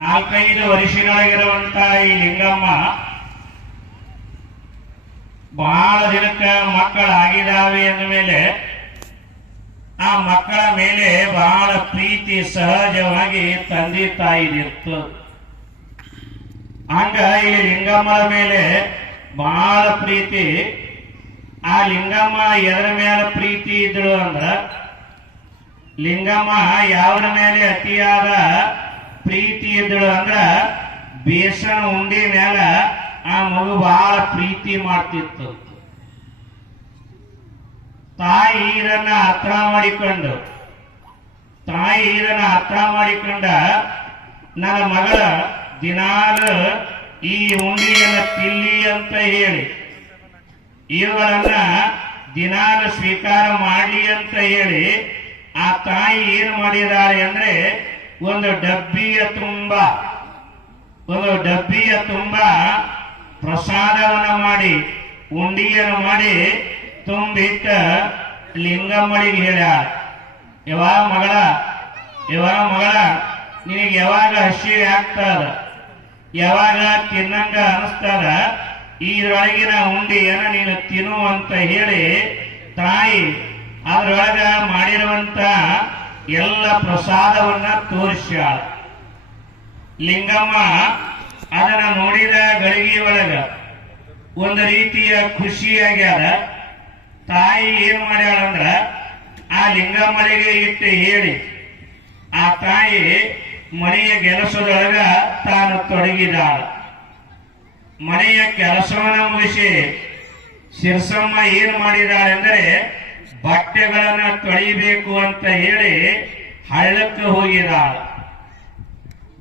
ನಾಲ್ಕೈದು ವರ್ಷಗಳಾಗಿರುವಂತ ಈ ಲಿಂಗಮ್ಮ ಬಹಳ ದಿನಕ್ಕ ಮಕ್ಕಳಾಗಿದ್ದಾವೆ ಅಂದ ಮೇಲೆ ಆ ಮಕ್ಕಳ ಮೇಲೆ ಬಹಳ ಪ್ರೀತಿ ಸಹಜವಾಗಿ ತಂದೆ ತಾಯಿದಿತ್ತು ಹಂಗ ಈ ಲಿಂಗಮ್ಮನ ಮೇಲೆ ಬಹಳ ಪ್ರೀತಿ. ಆ ಲಿಂಗಮ್ಮ ಎದರ ಮೇಲೆ ಪ್ರೀತಿ ಇದ್ರು ಅಂದ್ರ ಲಿಂಗಮ್ಮ ಯಾವ್ರ ಮೇಲೆ ಅತಿಯಾದ ಪ್ರೀತಿ ಇದ್ದಳು ಅಂದ್ರ ಬೇಸನ್ ಉಂಡಿ ಮೇಲೆ ಆ ಮಗು ಬಹಳ ಪ್ರೀತಿ ಮಾಡ್ತಿತ್ತು. ತಾಯಿ ಇದನ್ನ ಹತ್ರ ಮಾಡಿಕೊಂಡು. ತಾಯಿ ಇದನ್ನ ಹತ್ರ ಮಾಡಿಕೊಂಡ ನನ್ನ ಮಗಳ ದಿನಾಲು ಈ ಉಂಡಿಯನ್ನು ತಿಲ್ಲಿ ಅಂತ ಹೇಳಿ. ಇವುಗಳನ್ನ ದಿನಾಲು ಸ್ವೀಕಾರ ಮಾಡಲಿ ಅಂತ ಹೇಳಿ ಆ ತಾಯಿ ಏನು ಮಾಡಿದಾಳೆ ಅಂದ್ರೆ ಒಂದು ಡಬ್ಬಿಯ ತುಂಬ. ಒಂದು ಡಬ್ಬಿಯ ತುಂಬ ಪ್ರಸಾದವನ್ನು ಮಾಡಿ, ಉಂಡಿಯನ್ನು ಮಾಡಿ ತುಂಬಿಟ್ಟ ಲಿಂಗಮ್ಮಳಿಗೆ ಹೇಳ ಯಾವಾಗ ಮಗಳ ಯಾವಾಗ ಮಗಳ, ನಿನಗೆ ಯಾವಾಗ ಹಸಿ ಆಗ್ತದ? ಯಾವಾಗ ತಿನ್ನಂಗ ಅನಿಸ್ತದ? ಇದ್ರೊಳಗಿನ ಉಂಡಿಯನ್ನ ನೀನು ತಿನ್ನು ಅಂತ ಹೇಳಿ ತಾಯಿ ಅದರೊಳಗ ಮಾಡಿರುವಂತ ಎಲ್ಲ ಪ್ರಸಾದವನ್ನ ತೋರಿಸ್ಯಾಳ ಲಿಂಗಮ್ಮ, ಅದನ್ನ ನೋಡಿದ ಗಳಿಗೆ ಒಳಗ ಒಂದು ರೀತಿಯ ಖುಷಿಯಾಗ್ಯಾದ ತಾಯಿ ಏನ್ ಮಾಡ್ಯಾಳಂದ್ರ, ಆ ಲಿಂಗಮ್ಮಳಿಗೆ ಇಟ್ಟು ಹೇಳಿ, ಆ ತಾಯಿ ಮನೆಯ ಕೆಲಸದೊಳಗ ತಾನು ತೊಡಗಿದಾಳ. ಮನೆಯ ಕೆಲಸವನ್ನ ಮುಗಿಸಿ ಶಿರ್ಸಮ್ಮ ಏನು ಮಾಡಿದಾಳೆ ಅಂದ್ರೆ ಬಟ್ಟೆಗಳನ್ನ ತೊಳಿಬೇಕು ಅಂತ ಹೇಳಿ ಹಳ್ಳಕ್ಕೆ ಹೋಗಿದಾಳ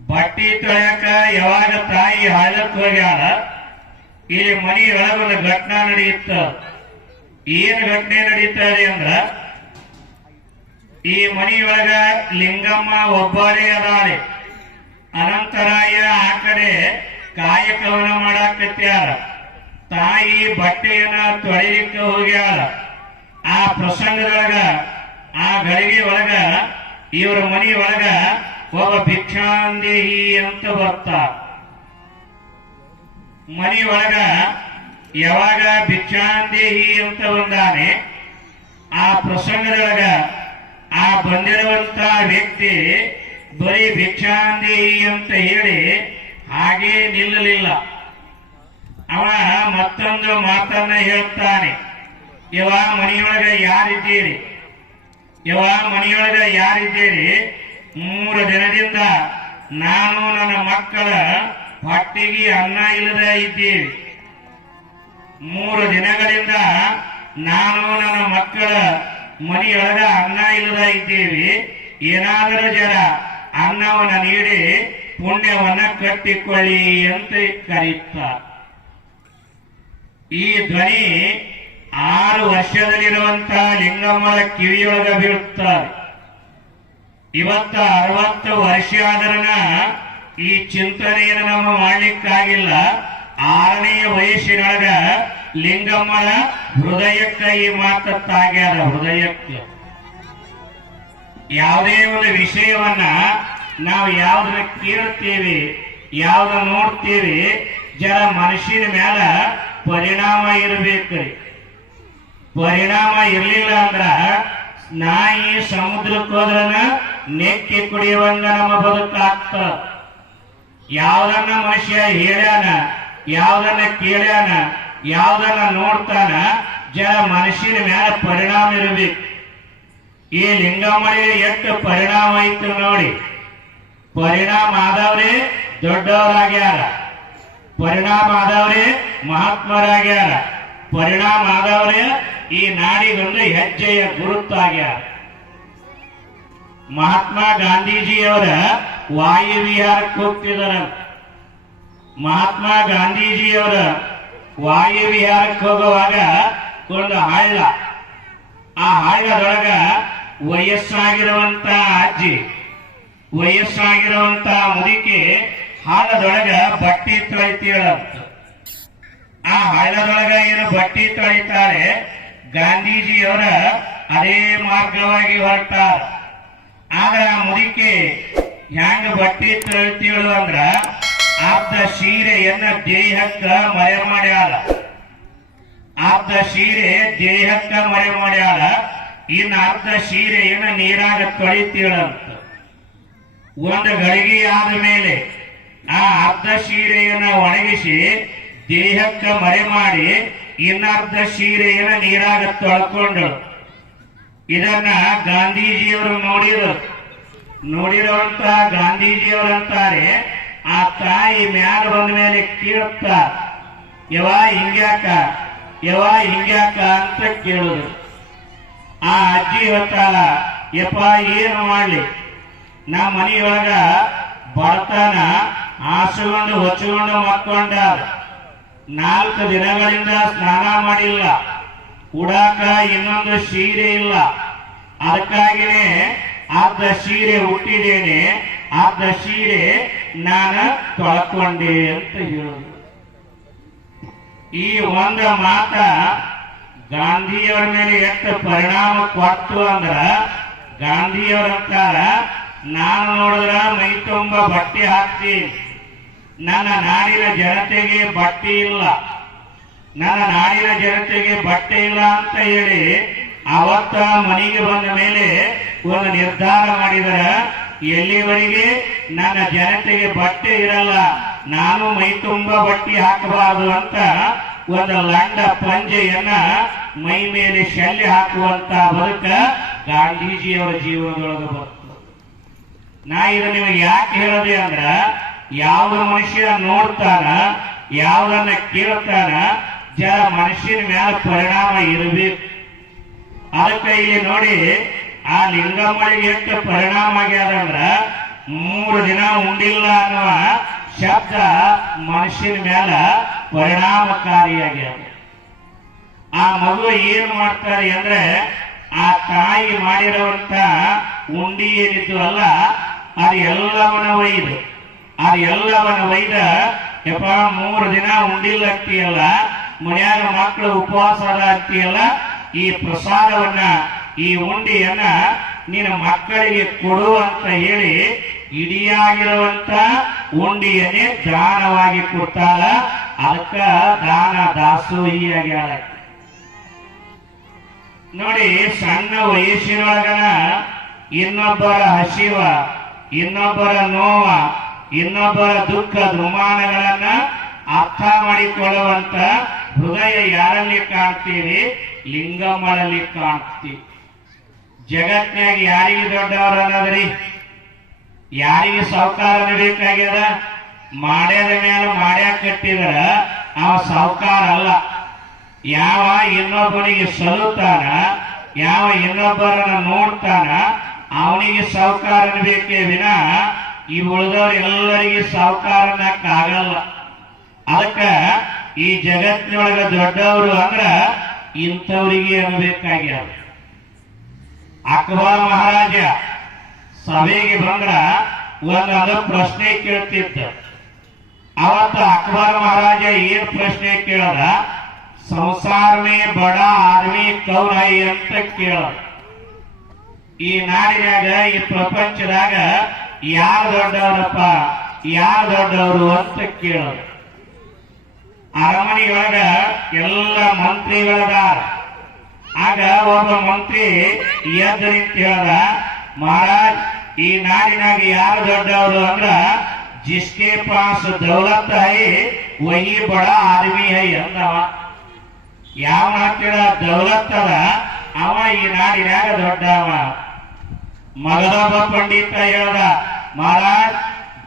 ಬಟ್ಟೆ ತೊಳ್ಯಾಕ ಯಾವಾಗ ತಾಯಿ ಹಳ್ಳಕ್ಕೆ ಹೋಗ್ಯಾಳ? ಇಲ್ಲಿ ಮನಿ ಒಂದು ಘಟನಾ ನಡೆಯುತ್ತ. ಏನ್ ಘಟನೆ ನಡೀತಾರೆ ಅಂದ್ರ, ಈ ಮನೆಯೊಳಗ ಲಿಂಗಮ್ಮ ಒಬ್ಬರೇ ಅದಾಳೆ. ಅನಂತರಾಯ ಆ ಕಡೆ ಕಾಯಕವನ ಮಾಡಾಕತ್ಯಾರ. ತಾಯಿ ಬಟ್ಟೆಯನ್ನ ತೊಳಿಲಿಕ್ಕೆ ಹೋಗ್ಯಾಳ. ಆ ಪ್ರಸಂಗದೊಳಗ, ಆ ಗಳಿಗೆ ಒಳಗ, ಇವರ ಮನಿ ಒಳಗ, ಒಬ್ಬ ಭಿಕ್ಷಾಂದೇಹಿ ಅಂತ ಬರ್ತ. ಮನಿ ಒಳಗ ಯಾವಾಗ ಭಿಕ್ಷಾಂದೇಹಿ ಅಂತ ಬಂದಾನೆ, ಆ ಪ್ರಸಂಗದೊಳಗ ಆ ಬಂದಿರುವಂತ ವ್ಯಕ್ತಿ ಬರೀ ಭಿಕ್ಷಾಂದೇಹಿ ಅಂತ ಹೇಳಿ ಹಾಗೇ ನಿಲ್ಲಲಿಲ್ಲ. ಅವ ಮತ್ತೊಂದು ಮಾತನ್ನ ಹೇಳ್ತಾನೆ. ಇವ ಮನೆಯೊಳಗ ಯಾರಿದ್ದೀರಿ? ಇವ ಮನೆಯೊಳಗ ಯಾರಿದ್ದೀರಿ? ಮೂರು ದಿನದಿಂದ ನಾನು ನನ್ನ ಮಕ್ಕಳ ಹೊಟ್ಟಿಗೆ ಅನ್ನ ಇಲ್ಲದ ಇದ್ದೀವಿ ಮೂರು ದಿನಗಳಿಂದ ನಾನು ನನ್ನ ಮಕ್ಕಳ ಮನೆಯೊಳಗ ಅನ್ನ ಇಲ್ಲದ ಇದ್ದೀವಿ ಏನಾದರೂ ಜರ ಅನ್ನವನ್ನ ನೀಡಿ ಪುಣ್ಯವನ್ನ ಕಟ್ಟಿಕೊಳ್ಳಿ ಅಂತ ಕರೀತ. ಈ ಧ್ವನಿ ಆರು ವರ್ಷದಲ್ಲಿರುವಂತ ಲಿಂಗಮ್ಮನ ಕಿವಿಯೊಳಗ ಬೀಳುತ್ತಾರೆ. ಇವತ್ತ ಅರವತ್ತು ವರ್ಷ ಆದರನ ಈ ಚಿಂತನೆಯನ್ನು ನಮ್ಮ ಮಾಡ್ಲಿಕ್ಕಾಗಿಲ್ಲ. ಆರನೇ ವಯಸ್ಸಿನೊಳಗ ಲಿಂಗಮ್ಮನ ಹೃದಯಕ್ಕ ಈ ಮಾತತ್ತಾಗ್ಯಾದ ಹೃದಯಕ್ಕೆ ಯಾವುದೇ ಒಂದು ವಿಷಯವನ್ನ ನಾವು ಯಾವ್ದನ್ನ ಕೇಳುತ್ತೇವೆ, ಯಾವ್ದನ್ನ ನೋಡ್ತೀವಿ, ಜರ ಮನುಷ್ಯನ ಮ್ಯಾಲ ಪರಿಣಾಮ ಇರಬೇಕ್ರಿ. ಪರಿಣಾಮ ಇರಲಿಲ್ಲ ಅಂದ್ರ ನಾಯಿ ಸಮುದ್ರಕ್ಕೆ ಹೋದ್ರನ ನೆಕ್ಕಿ ಕುಡಿಯುವಂಗ ನಮ್ಮ ಬದುಕಾಗ್ತ ಯಾವ್ದನ್ನ ಮನುಷ್ಯ ಹೇಳ್ಯಾನ, ಯಾವ್ದನ್ನ ಕೇಳ್ಯಾನ, ಯಾವ್ದನ್ನ ನೋಡ್ತಾನ ಜನ ಮನುಷ್ಯನ ಮ್ಯಾಲ ಪರಿಣಾಮ ಇರಬೇಕು. ಈ ಲಿಂಗಮಳೆ ಎಷ್ಟು ಪರಿಣಾಮ ಇತ್ತು ನೋಡಿ. ಪರಿಣಾಮ ಆದವ್ರೆ ದೊಡ್ಡವರಾಗ್ಯಾರ. ಪರಿಣಾಮ ಆದವ್ರೆ ಮಹಾತ್ಮರಾಗ್ಯಾರ. ಪರಿಣಾಮ ಆದವ್ರೆ ಈ ನಾಡಿಗೊಂದು ಹೆಜ್ಜೆಯ ಗುರುತಾಗ್ಯಾರ ಮಹಾತ್ಮ ಗಾಂಧೀಜಿಯವರ ವಾಯು ವಿಹಾರಕ್ಕೆ ಹೋಗ್ತಿದಾರ ಮಹಾತ್ಮ ಗಾಂಧೀಜಿಯವರ ವಾಯು ವಿಹಾರಕ್ಕೆ ಹೋಗುವಾಗ ಒಂದು ಹಳ್ಳ. ಆ ಹಳ್ಳದೊಳಗ ವಯಸ್ಸಾಗಿರುವಂತ ಅಜ್ಜಿ, ವಯಸ್ಸಾಗಿರುವಂತ ಮುದುಕಿ ಹಾಳದೊಳಗ ಬಟ್ಟಿ ತೊಳಿತೀಳಂತ. ಆ ಹಳ್ಳದೊಳಗ ಏನು ಬಟ್ಟಿ ತೊಳಿತಾಳೆ ಗಾಂಧೀಜಿಯವರ ಅದೇ ಮಾರ್ಗವಾಗಿ ಹೊರಟಾರ. ಆದ್ರ ಆ ಮುದುಕಿ ಹೆಂಗ ಬಟ್ಟೆ ತಳ್ತೀವಳು ಅಂದ್ರ ಆಪ್ತ ಸೀರೆಯನ್ನ ದೇಹಕ್ಕ ಮರೆ ಮಾಡ್ಯಾಳ ಆಪ್ತ ಸೀರೆ ದೇಹಕ್ಕ ಮರೆ ಮಾಡ್ಯಾಳ ಇನ್ನ ಅರ್ಧ ಸೀರೆಯನ್ನ ನೀರಾಗ ತೊಳಿತೀಳಂತ ಒಂದು ಗಳಿಗೆ ಆದ ಮೇಲೆ ಆ ಅರ್ಧ ಸೀರೆಯನ್ನ ಒಣಗಿಸಿ ದೇಹಕ್ಕ ಮರೆ ಮಾಡಿ ಇನ್ನರ್ಧ ಸೀರೆಯನ್ನ ನೀರಾಗ ತೊಳ್ಕೊಂಡು ಇದನ್ನ ಗಾಂಧೀಜಿಯವರು ನೋಡಿದ್ರು. ನೋಡಿರುವಂತ ಗಾಂಧೀಜಿಯವರಂತಾರೆ, ಆ ತಾಯಿ ಮ್ಯಾಲ ಬಂದ ಮೇಲೆ ಕೇಳುತ್ತ ಯವ ಹಿಂಗ್ಯಾಕ ಯವ ಹಿಂಗ್ಯಾಕ ಅಂತ ಕೇಳುದು. ಆ ಅಜ್ಜಿ ಹೇಳ್ತಾಳ, ಯಪ್ಪ ಏನು ಮಾಡ್ಲಿ? ನಮ್ಮ ಮನೆಯೊಳಗ ಬಡತನ ಹಾಸುಕೊಂಡು ಹೊಚ್ಕೊಂಡು ಮಕ್ಕೊಂಡ ನಾಲ್ಕು ದಿನಗಳಿಂದ ಸ್ನಾನ ಮಾಡಿಲ್ಲ. ಉಡಾಕ ಇನ್ನೊಂದು ಸೀರೆ ಇಲ್ಲ. ಅದಕ್ಕಾಗಿನೇ ಅರ್ಧ ಸೀರೆ ಹುಟ್ಟಿದ್ದೇನೆ ಅರ್ಧ ಸೀರೆ ನಾನು ತೊಳ್ಕೊಂಡೆ ಅಂತ ಹೇಳುದು ಈ ಒಂದ ಮಾತ ಗಾಂಧಿಯವರ ಮೇಲೆ ಎಷ್ಟು ಪರಿಣಾಮ ಕೊಟ್ಟು ಅಂದ್ರ ಗಾಂಧಿಯವರಂತಾರ ನಾನು ನೋಡಿದ್ರ ಮೈ ತುಂಬ ಬಟ್ಟೆ ಹಾಕ್ತೀನಿ. ನನ್ನ ನಾಡಿನ ಜನತೆಗೆ ಬಟ್ಟೆ ಇಲ್ಲ. ನನ್ನ ನಾಡಿನ ಜನತೆಗೆ ಬಟ್ಟೆ ಇಲ್ಲ ಅಂತ ಹೇಳಿ ಅವತ್ತ ಮನೆಗೆ ಬಂದ ಮೇಲೆ ಒಂದು ನಿರ್ಧಾರ ಮಾಡಿದರ. ಎಲ್ಲಿವರೆಗೆ? ನನ್ನ ಜನತೆಗೆ ಬಟ್ಟೆ ಇರಲ್ಲ. ನಾನು ಮೈ ತುಂಬ ಬಟ್ಟೆ ಹಾಕಬಾರದು ಅಂತ ಒಂದು ಲಂಡ ಪಂಜೆಯನ್ನ ಮೈ ಮೇಲೆ ಶಲ್ಯ ಹಾಕುವಂತ ಬದುಕ ಗಾಂಧೀಜಿಯವರ ಜೀವನದೊಳಗೆ ಬಂತು. ನಾ ಇದು ನಿಮಗೆ ಯಾಕೆ ಹೇಳದೆ ಅಂದ್ರ ಯಾವ ಮನುಷ್ಯ ನೋಡ್ತಾನ, ಯಾವ್ದನ್ನ ಕೇಳ್ತಾನ, ಜರ ಮನುಷ್ಯನ ಮ್ಯಾಲ ಪರಿಣಾಮ ಇರಬೇಕು. ಅದಕ್ಕೆ ಇಲ್ಲಿ ನೋಡಿ, ಆ ಲಿಂಗಮ್ಮಳಿಗೆ ಎಷ್ಟು ಪರಿಣಾಮ ಆಗ್ಯದಂದ್ರ ಮೂರು ದಿನ ಉಂಡಿಲ್ಲ ಅನ್ನುವ ಶಬ್ದ ಮನುಷ್ಯನ ಮ್ಯಾಲ ಪರಿಣಾಮಕಾರಿಯಾಗ್ಯದ ಆ ಮಗು ಏನ್ ಮಾಡ್ತಾರೆ ಅಂದ್ರೆ, ಆ ತಾಯಿ ಮಾಡಿರುವಂತ ಉಂಡಿ ಏನಿದ್ದು ಅಲ್ಲ, ಅದು ಎಲ್ಲವನ್ನ ಅದು ಎಲ್ಲವನ್ನ ಒಯ್ದ, ಯಪ್ಪ, ಮೂರು ದಿನ ಉಂಡಿಲ್ಲ ಅಂತೀಯಲ್ಲ ಮನ್ಯಾಗ ಮಕ್ಕಳು ಉಪವಾಸದ ಅಂತೀಯಲ್ಲ ಈ ಪ್ರಸಾದವನ್ನ, ಈ ಉಂಡಿಯನ್ನ ನಿನ್ನ ಮಕ್ಕಳಿಗೆ ಕೊಡು ಅಂತ ಹೇಳಿ ಇಡಿಯಾಗಿರುವಂತ ಉಂಡಿಯನ್ನೇ ದಾನವಾಗಿ ಕೊಡ್ತಾಳ. ಅದಕ್ಕ ದಾನ ದಾಸೋಹಿ ಆಗ್ಯಾಳ ನೋಡಿ, ಸಣ್ಣ ವಯಸ್ಸಿನೊಳಗನ ಇನ್ನೊಬ್ಬರ ಹಸಿವ, ಇನ್ನೊಬ್ಬರ ನೋವ ಇನ್ನೊಬ್ಬರ ದುಃಖ ದುಮಾನಗಳನ್ನ ಅರ್ಥ ಮಾಡಿಕೊಳ್ಳುವಂತ ಹೃದಯ ಯಾರಲ್ಲಿ ಕಾಣ್ತೀರಿ? ಲಿಂಗಮ್ಮಳಲ್ಲಿ ಕಾಣ್ತೀವಿ ಜಗತ್ನಾಗ ಯಾರಿಗೆ ದೊಡ್ಡವರ ಅನ್ನೋದ್ರಿ ಯಾರಿಗೆ ಸಾವುಕಾರ ಬೇಕಾಗ್ಯದ ಮಾಡ್ಯದ ಮೇಲೆ ಮಾಡ್ಯಾಕ ಕಟ್ಟಿದ್ರ ಅವ ಸಾವುಕಾರ ಅಲ್ಲ. ಯಾವ ಇನ್ನೊಬ್ಬನಿಗೆ ಸಲ್ಲುತ್ತಾನ, ಯಾವ ಇನ್ನೊಬ್ಬರನ್ನ ನೋಡ್ತಾನ, ಅವನಿಗೆ ಸಾವುಕಾರ ಬೇಕೇ ವಿನ ಈ ಉಳಿದವ್ರು ಎಲ್ಲರಿಗೆ ಸಾವುಕಾರನಕ್ಕಾಗಲ್ಲ ಅದಕ್ಕ ಈ ಜಗತ್ತಿನೊಳಗ ದೊಡ್ಡವರು ಅಂದ್ರ ಇಂಥವ್ರಿಗೆ ಅನ್ಬೇಕಾಗ್ಯಾವ ಅಕ್ಬರ್ ಮಹಾರಾಜ ಸಭೆಗೆ ಬಂದ್ರ ಒಂದು ಪ್ರಶ್ನೆ ಕೇಳ್ತಿದ್ದ. ಅವತ್ತು ಅಕ್ಬರ್ ಮಹಾರಾಜ ಏನ್ ಪ್ರಶ್ನೆ ಕೇಳದ? ಸಂಸಾರ ಮೇ ಬಡ ಆದ್ಮಿ ಕೌರ ಅಂತ ಕೇಳ ಈ ನಾಡಿನಾಗ ಈ ಪ್ರಪಂಚದಾಗ ಯಾರು ದೊಡ್ಡವರಪ್ಪ? ಯಾರು ದೊಡ್ಡವರು ಅಂತ ಕೇಳೋದು ಅರಮನೆಯೊಳಗ ಎಲ್ಲ ಮಂತ್ರಿಗಳದಾರ. ಆಗ ಒಬ್ಬ ಮಂತ್ರಿ ಎದ್ದು ನಿಂತು ಮಹಾರಾಜ್, ಈ ನಾಡಿನಾಗ ಯಾರು ದೊಡ್ಡವರು ಅಂದ್ರ ಜಿಸ್ಕೆ ಪಾಸ್ ದೌಲತ್ ಹೈ ವಹಿ ಬಡ ಆರ್ಮಿ ಹೈ ಅಂದವ. ಯಾವ ಹತ್ತಿರ ದೌಲತ್ ಅದ? ಅವ ಈ ನಾಡಿನಾಗ ದೊಡ್ಡವ. ಮಗದೊಬ್ಬ ಪಂಡಿತ ಹೇಳ್ದ, ಮಹಾರಾಜ್,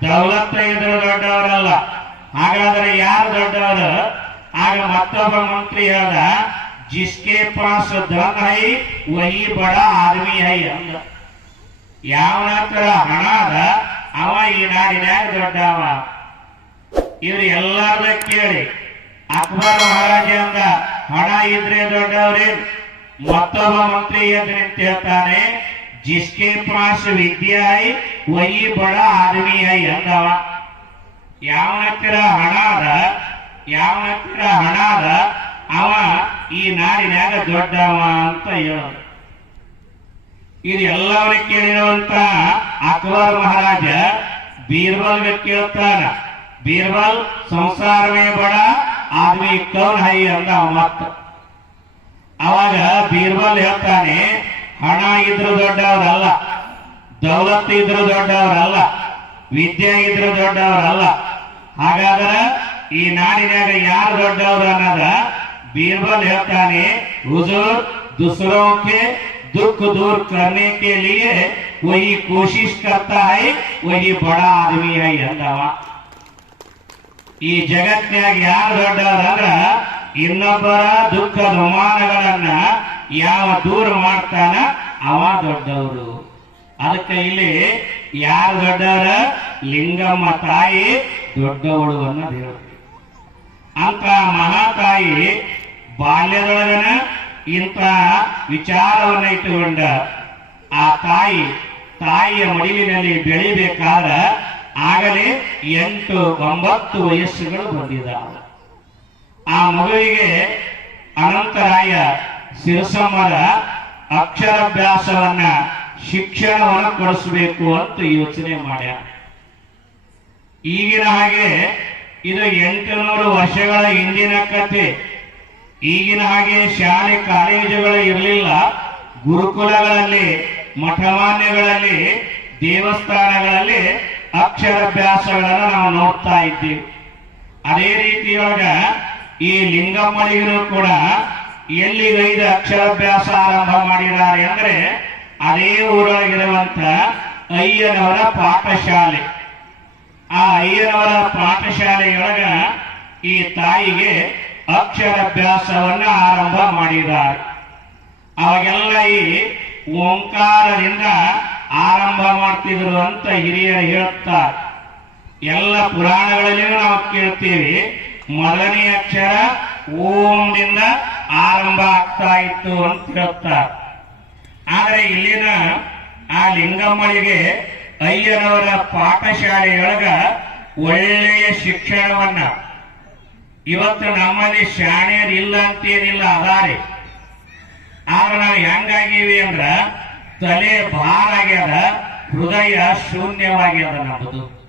ದೌಲತ್ ಇದ್ರೆ ದೊಡ್ಡವರಲ್ಲ. ಹಾಗಾದ್ರೆ ಯಾರು ದೊಡ್ಡವರು? ಆಗ ಮತ್ತೊಬ್ಬ ಮಂತ್ರಿ ಹೇಳ್ದ, ಜಿಸ್ಕೆ ಪಾಸ್ ಧನ್ ಹೈ, ವಹಿ ಬಡ ಆದ್ಮಿ ಹೈ ಅಂದ ಯಾವನ ಹಣ ಅದ, ಅವ ಈ ನಾಡಿನಾಗ ದೊಡ್ಡವ. ಇವ್ರು ಎಲ್ಲಾರ್ದ ಕೇಳಿ, ಅಕ್ಬರ್ ಮಹಾರಾಜ ಅಂದ, ಹಣ ಇದ್ರೆ ದೊಡ್ಡವ್ರೇನ್? ಮತ್ತೊಬ್ಬ ಮಂತ್ರಿ ಎದ್ದು ಅಂತ ಹೇಳ್ತಾನೆ ಜಿಸ್ಕೆ पास विद्या है वही बड़ा आदमी है ಅಂದವ ಯಾವನ ಹತ್ತಿರ ಹಣ ಅದ ಯಾವನ ಹತ್ತಿರ ಹಣ ಅದ ಅವ ಈ ನಾಡಿನಾಗ ದೊಡ್ಡವ ಅಂತ ಹೇಳೋದು. ಇದು ಎಲ್ಲವನ್ನ ಕೇಳಿರುವಂತ ಅಕ್ಬರ್ ಮಹಾರಾಜ ಬೀರ್ಬಲ್ ಕೇಳ್ತಾನ. ಬೀರ್ಬಲ್, ಸಂಸಾರವೇ ಬಡ ಆದ್ಮಿ ಕೌನ್ ಹೈ ಅಂದ ಮತ್ತ. ಅವಾಗ ಬೀರ್ಬಲ್ ಹೇಳ್ತಾನೆ ಹಣ ಇದ್ರು ದೊಡ್ಡವರಲ್ಲ ದೌಲತ್ ಇದ್ರು ದೊಡ್ಡವರಲ್ಲ ವಿದ್ಯೆ ಇದ್ರು ದೊಡ್ಡವರಲ್ಲ ಹಾಗಾದ್ರೆ ಈ ನಾಡಿನಾಗ ಯಾರು ದೊಡ್ಡವರು ಅನ್ನೋದ ಬೀರ್ಬಲ್ ಹೇಳ್ತಾನೆ ಹುಜೂರ್ दूसरों के दुख दूर करने के लिए वही कोशिश करता है वही बड़ा आदमी है ಎಂದವ ಈ ಜಗತ್ತಿನಾಗ ಯಾರು ದೊಡ್ಡವರಂದ್ರ ಇನ್ನೊಬ್ಬರ ದುಃಖ ದುಮಾನಗಳನ್ನ ಯಾವ ದೂರ ಮಾಡ್ತಾನ, ಅವ ದೊಡ್ಡವರು. ಅದಕ್ಕೆ ಇಲ್ಲಿ ಯಾರು ದೊಡ್ಡವರ? ಲಿಂಗಮ್ಮ ತಾಯಿ ದೊಡ್ಡವಳು ಅನ್ನೋದು ಹೇಳ್ತೀವಿ ಅಂತ ಮಹಾತಾಯಿ ಬಾಲ್ಯದೊಳಗನ ಇಂಥ ವಿಚಾರವನ್ನ ಇಟ್ಟುಕೊಂಡ ಆ ತಾಯಿ, ತಾಯಿಯ ಮಡಿಲಿನಲ್ಲಿ ಬೆಳಿಬೇಕಾದ ಆಗಲೇ ಎಂಟು, ಒಂಬತ್ತು ವಯಸ್ಸುಗಳು ಬಂದಿದ್ದಾವೆ ಆ ಮಗುವಿಗೆ ಅನಂತರಾಯ ಸಿರಸಮ್ಮರ ಅಕ್ಷರಾಭ್ಯಾಸವನ್ನ ಶಿಕ್ಷಣವನ್ನು ಕೊಡಿಸಬೇಕು ಅಂತ ಯೋಚನೆ ಮಾಡ್ಯಾರ ಈಗಿನ ಹಾಗೆ ಇದು ಎಂಟುನೂರು ವರ್ಷಗಳ ಹಿಂದಿನ ಕಥೆ ಈಗಿನ ಹಾಗೆ ಶಾಲೆ ಕಾಲೇಜುಗಳು ಇರಲಿಲ್ಲ. ಗುರುಕುಲಗಳಲ್ಲಿ, ಮಠಮಾನ್ಯಗಳಲ್ಲಿ, ದೇವಸ್ಥಾನಗಳಲ್ಲಿ ಅಕ್ಷರಾಭ್ಯಾಸಗಳನ್ನು ನಾವು ನೋಡ್ತಾ ಇದ್ದೀವಿ. ಅದೇ ರೀತಿಯೊಳಗ ಈ ಲಿಂಗಮ್ಮಳಿಗೂ ಕೂಡ ಎಲ್ಲಿಗೈದು ಅಕ್ಷರಾಭ್ಯಾಸ ಆರಂಭ ಮಾಡಿದ್ದಾರೆ ಅಂದ್ರೆ ಅದೇ ಊರಾಗಿರುವಂತ ಅಯ್ಯನವರ ಪಾಠಶಾಲೆ. ಆ ಅಯ್ಯನವರ ಪಾಠಶಾಲೆಯೊಳಗ ಈ ತಾಯಿಗೆ ಅಕ್ಷರಾಭ್ಯಾಸವನ್ನ ಆರಂಭ ಮಾಡಿದ್ದಾರೆ. ಅವಾಗೆಲ್ಲ ಈ ಓಂಕಾರದಿಂದ ಆರಂಭ ಮಾಡ್ತಿದ್ರು ಅಂತ ಹಿರಿಯರು ಹೇಳುತ್ತಾರೆ. ಎಲ್ಲ ಪುರಾಣಗಳಲ್ಲಿ ನಾವು ಕೇಳ್ತೀವಿ, ಮೊದಲನೇ ಅಕ್ಷರ ಓಂದಿಂದ ಆರಂಭ ಆಗ್ತಾ ಇತ್ತು ಅಂತ ಹೇಳ್ತಾರೆ ಆದ್ರೆ ಇಲ್ಲಿನ ಆ ಲಿಂಗಮ್ಮಳಿಗೆ ಅಯ್ಯನವರ ಪಾಠಶಾಲೆಯೊಳಗ ಒಳ್ಳೆಯ ಶಿಕ್ಷಣವನ್ನ. ಇವತ್ತು ನಮ್ಮಲ್ಲಿ ಶಾಣ್ಯರು ಇಲ್ಲ ಅಂತೇನಿಲ್ಲ ಅದಾರೆ. ಆದ್ರೆ ನಾವು ಹೆಂಗಾಗೀವಿ ಅಂದ್ರ ತಲೆ ಭಾರ ಆಗ್ಯದ, ಹೃದಯ ಶೂನ್ಯವಾಗ್ಯದ ನಮ್ಮದು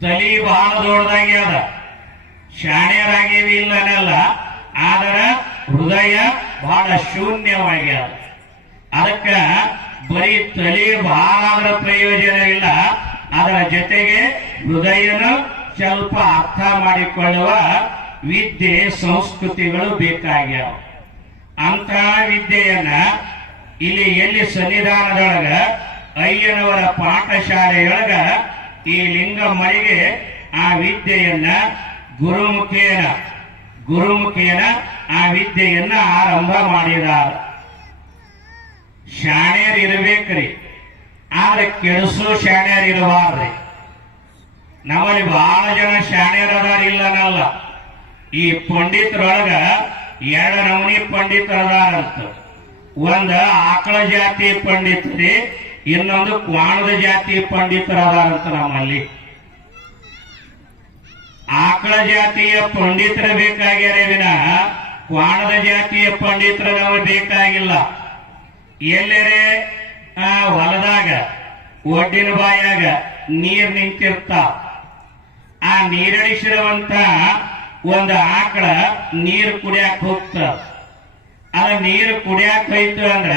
ತಲೆ ಬಹಳ ದೊಡ್ಡದಾಗ್ಯದ. ಶಾಣ್ಯರಾಗೀವಿ ಇಲ್ಲ ಆದ್ರೆ ಹೃದಯ ಬಹಳ ಶೂನ್ಯವಾಗ್ಯದ ಅದಕ್ಕ ಬರೀ ತಲೆ ಬಹಳ ಪ್ರಯೋಜನ ಇಲ್ಲ. ಅದರ ಜೊತೆಗೆ ಹೃದಯನ ಸ್ವಲ್ಪ ಅರ್ಥ ಮಾಡಿಕೊಳ್ಳುವ ವಿದ್ಯೆ, ಸಂಸ್ಕೃತಿಗಳು ಬೇಕಾಗ್ಯಾವ. ಅಂತ ವಿದ್ಯೆಯನ್ನ ಇಲ್ಲಿ ಎಲ್ಲಿ ಸನ್ನಿಧಾನದೊಳಗ ಅಯ್ಯನವರ ಪಾಠಶಾಲೆಯೊಳಗ ಈ ಲಿಂಗಮ್ಮರಿಗೆ ಆ ವಿದ್ಯೆಯನ್ನ ಗುರುಮುಖೇನ ಗುರುಮುಖೇನ ಆ ವಿದ್ಯೆಯನ್ನ ಆರಂಭ ಮಾಡಿದ ಶಾಣ್ಯರ್ ಇರ್ಬೇಕ್ರಿ ಆದ್ರೆ ಕೆಡಸು ಶಾಣ್ಯರ್ ಇರಬಾರ್ರಿ ನಮ್ಮಲ್ಲಿ ಬಹಳ ಜನ ಶಾಣ್ಯರ್ ಅದಾರ ಇಲ್ಲ ಅನ್ನಲ್ಲ ಈ ಪಂಡಿತರೊಳಗ ಎರಡು ನಮೂನಿ ಪಂಡಿತರದಾರಂತ. ಒಂದ ಆಕಳ ಜಾತಿ ಪಂಡಿತರಿ, ಇನ್ನೊಂದು ಕ್ವಾಣದ ಜಾತಿ ಪಂಡಿತರದಾರಂತ ನಮ್ಮಲ್ಲಿ. ಆಕಳ ಜಾತಿಯ ಪಂಡಿತರ ಬೇಕಾಗ್ಯಾರ ವಿನಃ ಕ್ವಾಣದ ಜಾತಿಯ ಪಂಡಿತರ ನಾವು ಬೇಕಾಗಿಲ್ಲ. ಎಲ್ಲೆರೆ, ಆ ಹೊಲದಾಗ, ಒಡ್ಡಿನ ಬಾಯಾಗ ನೀರ್ ನಿಂತಿರ್ತ. ಆ ನೀರಡಿಸಿರುವಂತ ಒಂದು ಆಕಳ ನೀರು ಕುಡಿಯಾಕ ಹೋಗ್ತ. ಅದ ನೀರು ಕುಡಿಯಾಕ ಹೋಯ್ತು ಅಂದ್ರ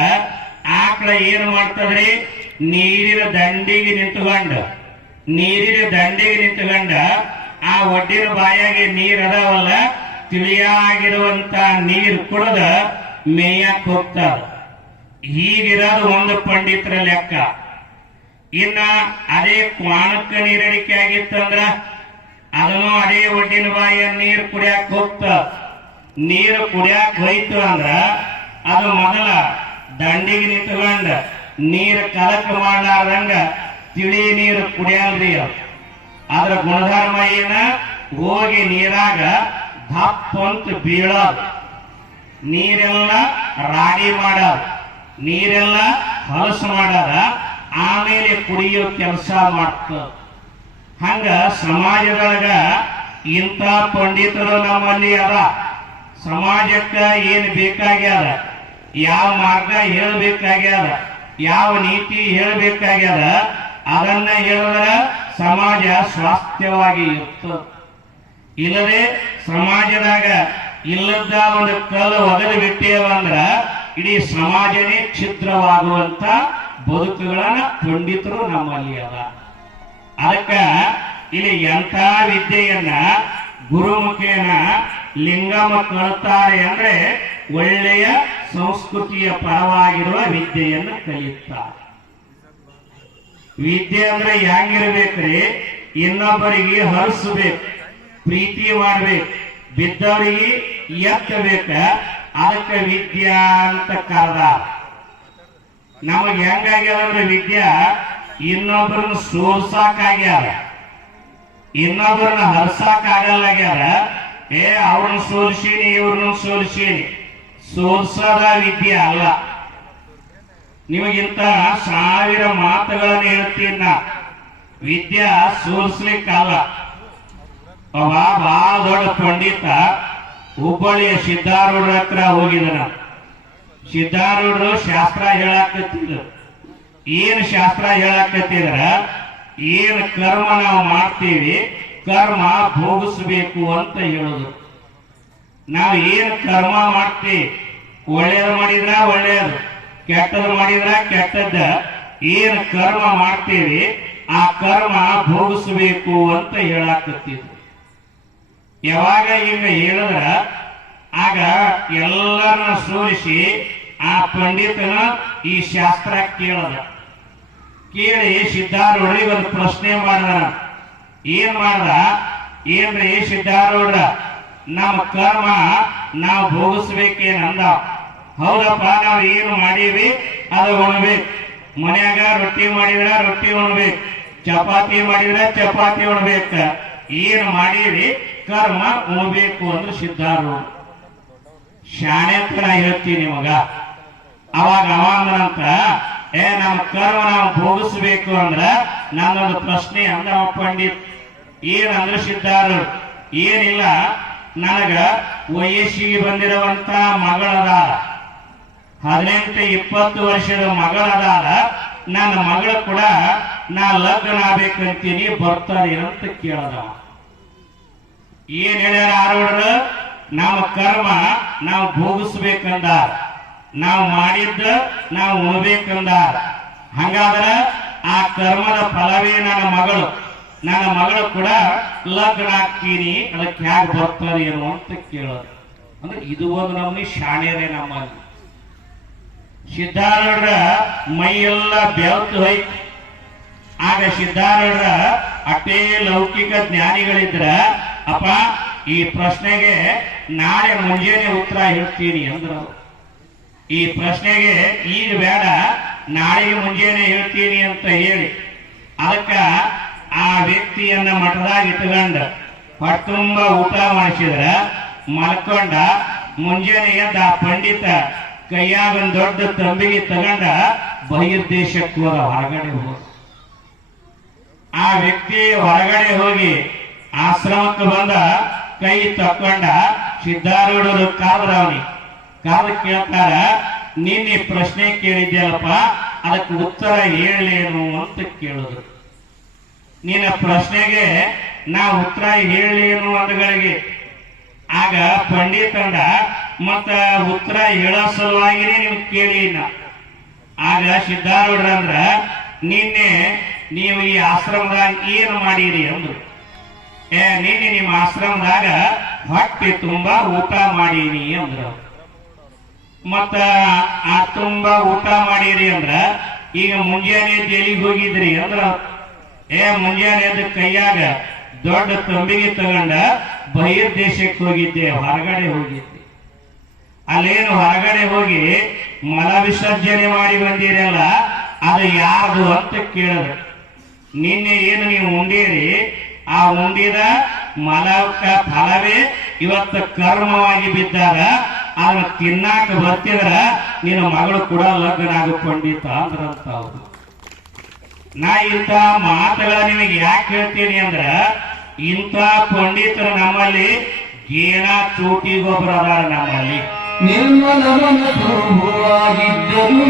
ಆಕಳ ಏನ್ ಮಾಡ್ತದ್ರಿ? ನೀರಿನ ದಂಡಿಗೆ ನಿಂತುಕೊಂಡು. ನೀರಿನ ದಂಡಿಗೆ ನಿಂತ್ಕೊಂಡ ಆ ಒಡ್ಡಿನ ಬಾಯಾಗೆ ನೀರ್ ಅದಾವಲ್ಲ, ತಿಳಿಯಾಗಿರುವಂತ ನೀರು ಕುಡದ ಮೇಯಕ್ ಹೋಗ್ತದ ಹೀಗಿರೋದು ಒಂದು ಪಂಡಿತರ ಲೆಕ್ಕ. ಇನ್ನ ಅದೇ ಕ್ವಾಣಕ್ಕ ನೀರಡಿಕೆ ಆಗಿತ್ತಂದ್ರ ಅದನ್ನು ಅದೇ ಒಡ್ಡಿನ ಬಾಯ ನೀರು ಕುಡಿಯಾಕ ಹೋಗ್ತ. ನೀರು ಕುಡಿಯಾಕ ಹೋಯ್ತು ಅಂದ್ರ, ಅದು ಮೊದಲ ದಂಡಿಗೆ ನಿಂತ್ಕೊಂಡ. ನೀರು ಕಲಕ ಮಾಡಲಾರ್ದಂಗ ತಿಳಿ ನೀರು ಕುಡಿಯಲ್ರಿ ಅದು. ಅದ್ರ ಗುಣಧರ್ಮ ಏನ? ಹೋಗಿ ನೀರಾಗ ದಪ್ಪ ಅಂತ ಬೀಳೋದು. ನೀರೆಲ್ಲ ರಾಗಿ ಮಾಡೋದು. ನೀರೆಲ್ಲ ಹೊಲಸು ಮಾಡದ. ಆಮೇಲೆ ಕುಡಿಯೋ ಕೆಲಸ ಮಾಡ್ತ ಹಂಗ ಸಮಾಜದೊಳಗ ಇಂಥ ಪಂಡಿತರು ನಮ್ಮಲ್ಲಿ ಅದ. ಸಮಾಜಕ್ಕೆ ಏನು ಬೇಕಾಗ್ಯದ? ಯಾವ ಮಾರ್ಗ ಹೇಳ್ಬೇಕಾಗ್ಯದ? ಯಾವ ನೀತಿ ಹೇಳ್ಬೇಕಾಗ್ಯದ? ಅದನ್ನ ಹೇಳಿದ್ರ ಸಮಾಜ ಸ್ವಾಸ್ಥ್ಯವಾಗಿ ಇತ್ತು. ಇಲ್ಲದೆ ಸಮಾಜದಾಗ ಇಲ್ಲದ ಒಂದು ಕಲ್ಲು ಒದಲು ಬಿಟ್ಟೇವ ಅಂದ್ರ ಇಡೀ ಸಮಾಜನೇ ಛಿದ್ರವಾಗುವಂತ ಬದುಕುಗಳನ್ನ ಪಂಡಿತರು ನಮ್ಮಲ್ಲಿ ಅದ. ಅದಕ್ಕ ಇಲ್ಲಿ ಎಂಥ ವಿದ್ಯೆಯನ್ನ ಗುರುಮುಖೇನ ಲಿಂಗಮ ಕಳ್ತಾರೆ ಅಂದ್ರೆ ಒಳ್ಳೆಯ ಸಂಸ್ಕೃತಿಯ ಪರವಾಗಿರುವ ವಿದ್ಯೆಯನ್ನು ಕಲಿಯುತ್ತಾರೆ. ವಿದ್ಯೆ ಅಂದ್ರೆ ಹೆಂಗಿರ್ಬೇಕ್ರಿ? ಇನ್ನೊಬ್ಬರಿಗೆ ಹರಿಸ್ಬೇಕು, ಪ್ರೀತಿ ಮಾಡ್ಬೇಕು, ಬಿದ್ದವರಿಗೆ ಎತ್ತಬೇಕ? ಅದಕ್ಕೆ ವಿದ್ಯಾ ಅಂತ ಕರೆದ. ನಮಗ್ ಹೆಂಗಾಗ್ಯದ ಅಂದ್ರೆ ವಿದ್ಯಾ? ಇನ್ನೊಬ್ಬರನ್ನ ಸೋಲ್ಸಾಕಾಗ್ಯಾರ ಇನ್ನೊಬ್ಬರನ್ನ ಹರ್ಸಾಕ್ ಆಗಲ್ಲಾಗ್ಯಾರ ಏ, ಅವ್ರನ್ನ ಸೋಲ್ಸೀನಿ, ಇವ್ರನ್ನ ಸೋಲ್ಸೀನಿ. ಸೋಲ್ಸದ ವಿದ್ಯೆ ಅಲ್ಲ. ನಿಮಗಿಂತ ಸಾವಿರ ಮಾತುಗಳನ್ನು ಹೇಳ್ತೀನಿ ವಿದ್ಯಾ ಸೋಲ್ಸ್ಲಿಕ್ಕಲ್ಲ. ಅವ ಬಹಳ ದೊಡ್ಡ ಪಂಡಿತ. ಹುಬ್ಬಳ್ಳಿಯ ಸಿದ್ಧಾರೂಢರ ಹತ್ರ ಹೋಗಿದನ. ಸಿದ್ಧಾರೂಢರು ಶಾಸ್ತ್ರ ಹೇಳಾಕತ್ತಿದ್ರು. ಏನ್ ಶಾಸ್ತ್ರ ಹೇಳಾಕತ್ತಿದ್ರ? ಏನ್ ಕರ್ಮ ನಾವು ಮಾಡ್ತೀವಿ, ಕರ್ಮ ಭೋಗಿಸ್ಬೇಕು ಅಂತ ಹೇಳುದು. ನಾವು ಏನ್ ಕರ್ಮ ಮಾಡ್ತೀವಿ, ಒಳ್ಳೇದು ಮಾಡಿದ್ರ ಒಳ್ಳೇದು. ಕೆಟ್ಟದ್ದು ಮಾಡಿದ್ರ ಕೆಟ್ಟದ್ದ. ಏನ್ ಕರ್ಮ ಮಾಡ್ತೀವಿ, ಆ ಕರ್ಮ ಭೋಗಿಸಬೇಕು ಅಂತ ಹೇಳಾಕತ್ತಿದ್ರು. ಯಾವಾಗ ಈಗ ಹೇಳಿದ್ರ, ಆಗ ಎಲ್ಲರನ್ನ ಸೋಲಿಸಿ ಆ ಪಂಡಿತನ ಈ ಶಾಸ್ತ್ರ ಕೇಳದ. ಕೇಳಿ ಸಿದ್ಧಾರೂಢರಿಗೆ ಒಂದು ಪ್ರಶ್ನೆ ಮಾಡಿದ ಏನ್ ಮಾಡ್ದ? ಏನ್ರಿ ಸಿದ್ಧಾರೂಢ? ನಮ್ಮ ಕರ್ಮ ನಾವು ಭೋಗಿಸ್ಬೇಕೇನಂದ? ಹೌದಪ್ಪ ನಾವು ಏನು ಮಾಡೀವಿ ಅದು ಉಣ್ಬೇಕು. ಮನ್ಯಾಗ ರೊಟ್ಟಿ ಮಾಡಿದ್ರ ರೊಟ್ಟಿ ಉಣ್ಬೇಕು. ಚಪಾತಿ ಮಾಡಿದ್ರ ಚಪಾತಿ ಉಣ್ಬೇಕ. ಏನ್ ಮಾಡೀವಿ ಕರ್ಮ ಉಣ್ಬೇಕು ಅಂದ್ರೆ ಸಿದ್ಧಾರು ಶಾಣೆ ಅಂತ ಹೇಳ್ತೀನಿ ನಿಮಗ. ಅವಾಗ ಅವಾಂದ್ರಂತ ಏ ನಮ್ಮ ಕರ್ಮ ನಾವು ಭೋಗಿಸ್ಬೇಕು ಅಂದ್ರ ನನ್ನೊಂದು ಪ್ರಶ್ನೆ ಅಂದ ಪಂಡಿತ್. ಏನಂದ್ರೆ ಸಿದ್ಧಾರು ಏನಿಲ್ಲ, ನನಗ ವಯಸ್ಸಿಗೆ ಬಂದಿರುವಂತ ಮಗಳದಾರ ಹದಿನೆಂಟು ಇಪ್ಪತ್ತು ವರ್ಷದ ಮಗಳದಾದ ನನ್ನ ಮಗಳು ಕೂಡ, ನಾ ಲಗ್ನ ಆಗ್ಬೇಕಂತೀನಿ ಬರ್ತಾರೆ ಅಂತ ಕೇಳದ. ಏನ್ ಹೇಳ್ಯಾರ ಆರೋಡ್ರ? ನಮ್ಮ ಕರ್ಮ, ನಾವು ಭೋಗಿಸ್ಬೇಕಂದ. ನಾವು ಮಾಡಿದ್ದ, ನಾವು ಉಣ್ಬೇಕಂದಾರ ಹಂಗಾದ್ರ ಆ ಕರ್ಮದ ಫಲವೇ ನನ್ನ ಮಗಳು. ನನ್ನ ಮಗಳು ಕೂಡ ಲಗ್ನ ಆಗ್ತೀನಿ ಅದಕ್ಕೆ ಹ್ಯಾಗ ಬರ್ತಾರೆ ಏನು? ಅಂತ ಕೇಳೋದು. ಅಂದ್ರೆ ಇದು ಒಂದು ನಮ್ಮ ಶಾಣ್ಯರೇ ನಮ್ಮಲ್ಲಿ. ಸಿದ್ಧಾರೂಢರ ಮೈಯೆಲ್ಲ ಬೆವತ್ತು ಹೋಯ್ತು. ಆಗ ಸಿದ್ಧಾರೂಢರ ಅಷ್ಟೇ ಲೌಕಿಕ ಜ್ಞಾನಿಗಳಿದ್ರ, ಅಪ್ಪ, ಈ ಪ್ರಶ್ನೆಗೆ ನಾಳೆ ಮುಂಜಾನೆ ಉತ್ತರ ಹೇಳ್ತೀನಿ ಅಂದ್ರು. ಈ ಪ್ರಶ್ನೆಗೆ ಈಗ ಬೇಡ, ನಾಳೆಗೆ ಮುಂಜಾನೆ ಹೇಳ್ತೀನಿ ಅಂತ ಹೇಳಿ. ಅದಕ್ಕ ಆ ವ್ಯಕ್ತಿಯನ್ನ ಮಠದಾಗ ಇಟ್ಕೊಂಡ ಹೊಟ್ಟುಂಬ ಊಟ ಮಾಡಿಸಿದ್ರ, ಮಲ್ಕೊಂಡ ಮುಂಜಾನೆ ಎದ್ದ ಪಂಡಿತ ಕೈಯಾಗ ಒಂದ್ ದೊಡ್ಡ ತಂಬಿಗೆ ತಗೊಂಡ ಬಹಿರ್ದೇಶಕ್ಕೆ ಹೋದ ಹೊರಗಡೆ ಹೋದ. ಆ ವ್ಯಕ್ತಿ ಹೊರಗಡೆ ಹೋಗಿ ಆಶ್ರಮಕ್ಕೆ ಬಂದ, ಕೈ ತಕ್ಕೊಂಡ ಸಿದ್ಧಾರೂಢರು ಕಾದ್ರ ಅವನಿಗೆ. ಕಾದ ಕೇಳ್ತಾರ ಈ ಪ್ರಶ್ನೆ ಕೇಳಿದ್ಯಲ್ಲಪ್ಪ, ಅದಕ್ಕೆ ಉತ್ತರ ಹೇಳಲೇನು ಅಂತ ಕೇಳಿದ್ರು. ನಿನ್ನ ಪ್ರಶ್ನೆಗೆ ನಾ ಉತ್ತರ ಹೇಳಲೇನು ಅಂದಗಳಿಗೆ. ಆಗ ಪಂಡಿತಂಡ ಮತ್ತ ಉತ್ತರ ಹೇಳೋ ಸಲುವಾಗಿನೇ ನೀವು ಕೇಳಿ ನಾ ಆಗ ಸಿದ್ಧಾರೂಢ ಅಂದ್ರ, ನಿನ್ನೆ ನೀವು ಈ ಆಶ್ರಮದಾಗ ಏನು ಮಾಡಿರಿ ಅಂದ್ರು. ಏ, ನಿನ್ನೆ ನಿಮ್ಮ ಆಶ್ರಮದಾಗ ಹೊಟ್ಟೆ ತುಂಬಾ ಊಟ ಮಾಡೀನಿ ಅಂದ್ರು. ಮತ್ತ ಆ ತುಂಬಾ ಊಟ ಮಾಡೀರಿ ಅಂದ್ರ, ಈಗ ಮುಂಜಾನೆ ಜೈಲಿಗೆ ಹೋಗಿದ್ರಿ ಅಂದ್ರ. ಏ, ಮುಂಜಾನೆ ಎದ್ದ ಕೈಯಾಗ ದೊಡ್ಡ ತಂಬಿಗೆ ತಗೊಂಡ ಬಹಿರ್ದೇಶಕ್ಕೆ ಹೋಗಿದ್ದೆ, ಹೊರಗಡೆ ಹೋಗಿದ್ದೆ. ಅಲ್ಲೇನು ಹೊರಗಡೆ ಹೋಗಿ ಮಲ ವಿಸರ್ಜನೆ ಮಾಡಿ ಬಂದಿರಲ್ಲ, ಅದು ಯಾರು ಅಂತ ಕೇಳಿದ್ರು ನಿನ್ನೆ ಏನು ನೀವು ಉಂಡೀರಿ, ಆ ಉಂಡಿದ ಮಲಕ ಫಲವೇ ಇವತ್ತು ಕರ್ಮವಾಗಿ ಬಿದ್ದಾಗ ಅದನ್ನ ತಿನ್ನಾಕ ಬರ್ತಿದ್ರ, ನಿನ್ನ ಮಗಳು ಕೂಡ ಲಗ್ನ ಆಗಿಕೊಂಡಿತ್ತ ಅಂದ್ರಂತ ಅವರು. ನಾ ಇಂಥ ಮಾತುಗಳ ನಿಮಗೆ ಯಾಕೆ ಹೇಳ್ತೀನಿ ಅಂದ್ರ, ಇಂಥ ಪಂಡಿತರು ನಮ್ಮಲ್ಲಿ ಗೇಣ ಚೂಟಿ ಗೊಬ್ಬರ ಅದಾರ ನಮ್ಮಲ್ಲಿ. ನಿರ್ಮಲ ಮನಸ್ಸು ಹೂವಾಗಿದ್ದರು